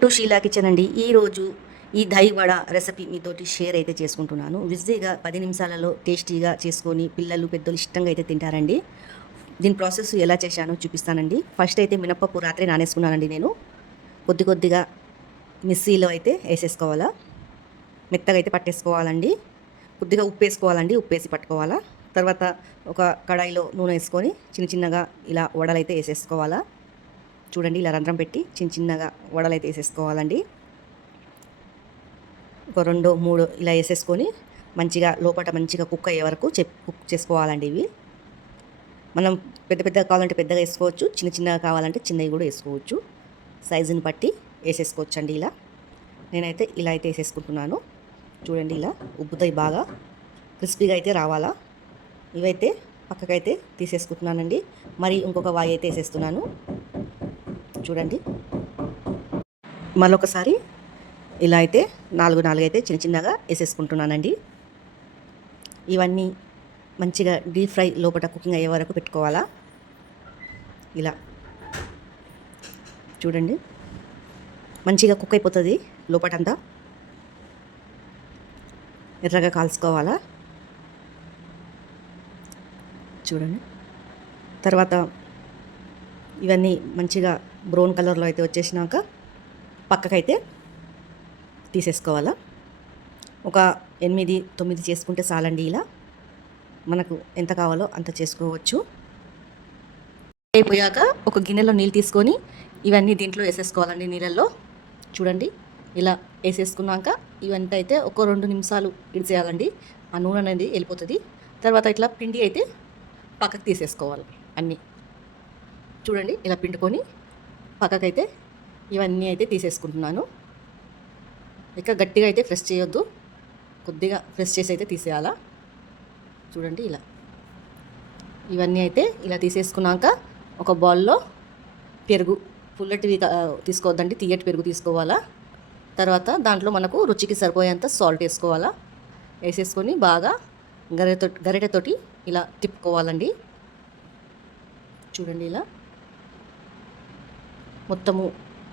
To Sheela kitchen అండి. ఈరోజు ఈ దహి వడ రెసిపీ మీతోటి షేర్ అయితే చేసుకుంటున్నాను. ఈజీగా 10 నిమిషాలలో టేస్టీగా చేసుకొని పిల్లలు పెద్దలు ఇష్టంగా అయితే తింటారండి. దీని ప్రాసెస్ ఎలా చేశానో చూపిస్తానండి. ఫస్ట్ అయితే మినపప్పు రాత్రి నానేసుకున్నానండి నేను. కొద్దిగా మిక్సీలో అయితే వేసేసుకోవాలా, మెత్తగా అయితే పట్టేసుకోవాలండి. కొద్దిగా ఉప్పు వేసుకోవాలండి, ఉప్పు వేసి పట్టుకోవాలా. తర్వాత ఒక కడాయిలో నూనె వేసుకొని చిన్నగా ఇలా వడలు అయితే వేసేసుకోవాలా. చూడండి, ఇలా రంధ్రం పెట్టి చిన్నగా వడలు అయితే వేసేసుకోవాలండి. ఒక 2, 3 ఇలా వేసేసుకొని మంచిగా లోపల మంచిగా కుక్ అయ్యే వరకు కుక్ చేసుకోవాలండి. ఇవి మనం పెద్దగా కావాలంటే పెద్దగా వేసుకోవచ్చు, చిన్నగా కావాలంటే చిన్నవి కూడా వేసుకోవచ్చు. సైజుని బట్టి వేసేసుకోవచ్చు అండి. ఇలా నేనైతే ఇలా అయితే వేసేసుకుంటున్నాను. చూడండి, ఇలా ఉబ్బుతాయి, బాగా క్రిస్పీగా అయితే రావాలా. ఇవైతే పక్కకైతే తీసేసుకుంటున్నానండి. మరి ఇంకొక వాయి అయితే వేసేస్తున్నాను. చూడండి, మరొకసారి ఇలా అయితే 4 అయితే చిన్నగా వేసేసుకుంటున్నానండి. ఇవన్నీ మంచిగా డీప్ ఫ్రై లోపల కుకింగ్ అయ్యే వరకు పెట్టుకోవాలా. ఇలా చూడండి, మంచిగా కుక్ అయిపోతుంది లోపటంతా. ఎర్రగా కాల్చుకోవాలా. చూడండి, తర్వాత ఇవన్నీ మంచిగా బ్రౌన్ కలర్లో అయితే వచ్చేసినాక పక్కకైతే తీసేసుకోవాలా. ఒక 8, 9 చేసుకుంటే చాలండి. ఇలా మనకు ఎంత కావాలో అంత చేసుకోవచ్చు. అయిపోయాక ఒక గిన్నెలో నీళ్ళు తీసుకొని ఇవన్నీ దీంట్లో వేసేసుకోవాలండి, నీళ్ళల్లో. చూడండి, ఇలా వేసేసుకున్నాక ఇవంతా అయితే ఒక 2 నిమిషాలు ఇడిచేయాలండి. ఆ నూనె అనేది వెళ్ళిపోతుంది. తర్వాత ఇట్లా పిండి అయితే పక్కకు తీసేసుకోవాలి అన్నీ. చూడండి, ఇలా పిండుకొని పక్కకైతే ఇవన్నీ అయితే తీసేసుకుంటున్నాను. ఇక గట్టిగా అయితే ప్రెస్ చేయొద్దు, కొద్దిగా ప్రెస్ చేసి అయితే తీసేయాలా. చూడండి, ఇలా ఇవన్నీ అయితే ఇలా తీసేసుకున్నాక ఒక బౌల్లో పెరుగు, పుల్లటివి తీసుకోవద్దండి, తియ్యటి పెరుగు తీసుకోవాలా. తర్వాత దాంట్లో మనకు రుచికి సరిపోయేంత సాల్ట్ వేసుకోవాలా. వేసేసుకొని బాగా గరిటెతోటి ఇలా తిప్పుకోవాలండి. చూడండి, ఇలా మొత్తము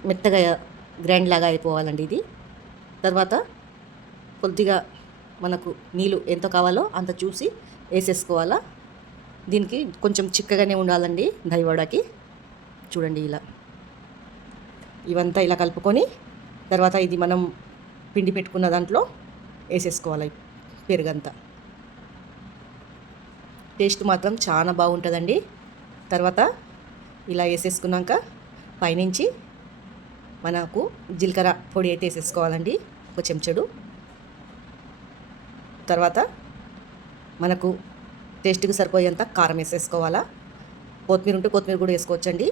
మెత్తగా గ్రైండ్ లాగా అయిపోవాలండి ఇది. తర్వాత కొద్దిగా మనకు నీళ్ళు ఎంత కావాలో అంత చూసి వేసేసుకోవాలా. దీనికి కొంచెం చిక్కగానే ఉండాలండి దహి వడకి. చూడండి, ఇలా ఇవంతా ఇలా కలుపుకొని తర్వాత ఇది మనం పిండి పెట్టుకున్న దాంట్లో వేసేసుకోవాలి పెరుగంతా. టేస్ట్ మాత్రం చాలా బాగుంటుందండి. తర్వాత ఇలా వేసేసుకున్నాక పైనుంచి మనకు జీలకర్ర పొడి అయితే వేసేసుకోవాలండి, ఒక చెంచాడు. తర్వాత మనకు టేస్ట్కి సరిపోయేంత కారం వేసేసుకోవాలా. కొత్తిమీర ఉంటే కొత్తిమీర కూడా వేసుకోవచ్చండి.